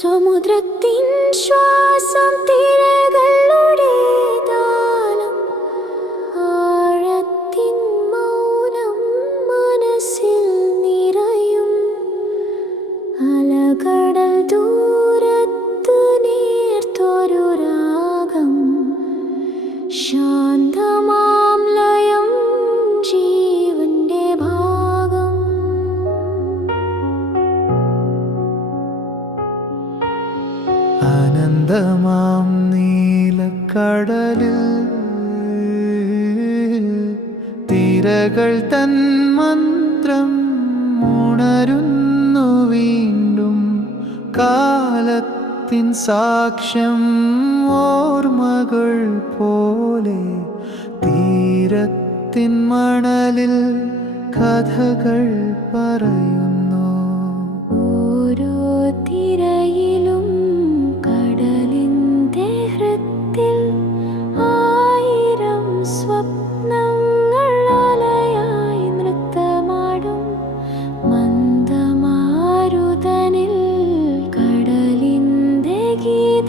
സമുദ്രത്തിൻ ശ്വാസം തിരകളുടെ അനന്തമാം നീലക്കടലിൽ. തീരകൾ തൻ മന്ത്രം ഉണരുന്നു വീണ്ടും. കാലത്തിൻ സാക്ഷ്യം ഓർമ്മകൾ പോലെ തീരത്തിൻ മണലിൽ കഥകൾ പറയുന്നു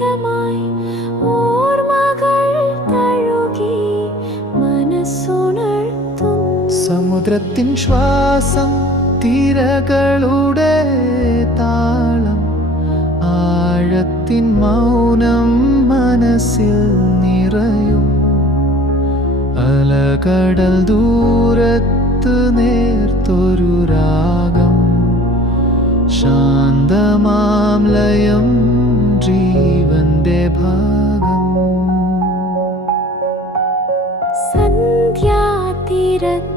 ഗീതമായി ഓർമ്മകൾ തഴുകി മനസ്സുണർത്തുന്നു. സമുദ്രത്തിൻ ശ്വാസം തിരകളുടെ താളം ആഴത്തിൻ മൗനം മനസ്സിൽ നിറയും. അലകടൽ ദൂരത്ത് നേർത്തൊരു രാഗം ശാന്തമാം ലയം ജീവന്റെ ഭാഗം. സന്ധ്യാതീരത്ത്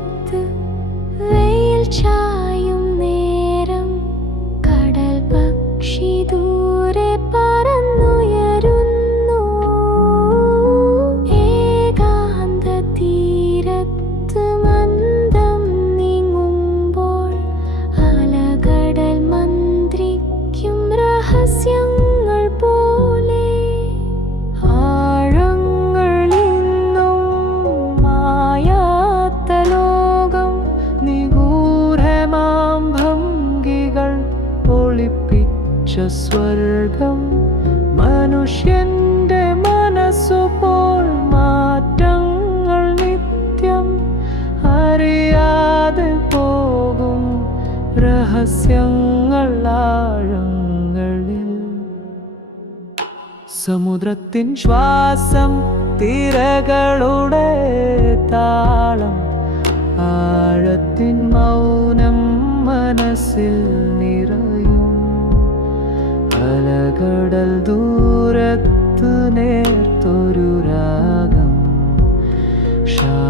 ഒളിപ്പിച്ച സ്വർഗം മനുഷ്യന്റെ മനസ്സുപോൽ മാറ്റങ്ങൾ നിത്യം അറിയാതെ പോകും രഹസ്യങ്ങൾ ആഴങ്ങളിൽ. സമുദ്രത്തിൻ ശ്വാസം തിരകളുടെ താളം ആഴത്തിൻ മൗനം മനസ്സിൽ അലകടൽ ദൂരത്ത് നേർത്തൊരു രാഗം. ശാന്തമാം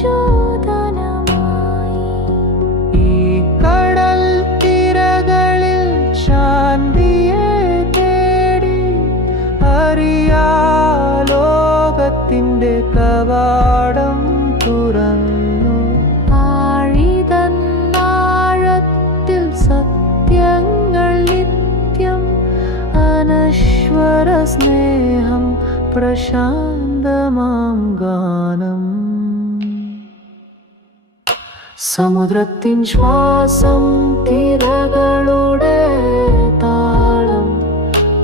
പ്രചോദനമായി. ഈ കടൽ തിരകളിൽ ശാന്തിയെ തേടി അറിയാ ലോകത്തിന്റെ കവാടം തുറന്നു. ആഴിതന്നാഴത്തിൽ സത്യങ്ങൾ നിത്യം അനശ്വര സ്നേഹം പ്രശാന്തമാം ഗാനം. സമുദ്രത്തിൻ ശ്വാസം തിരകളുടെ താളം.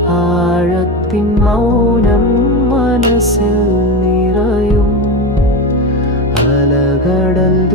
ആഴത്തിൻ മൗനം മനസ്സിൽ നിറയും. അലകടൽ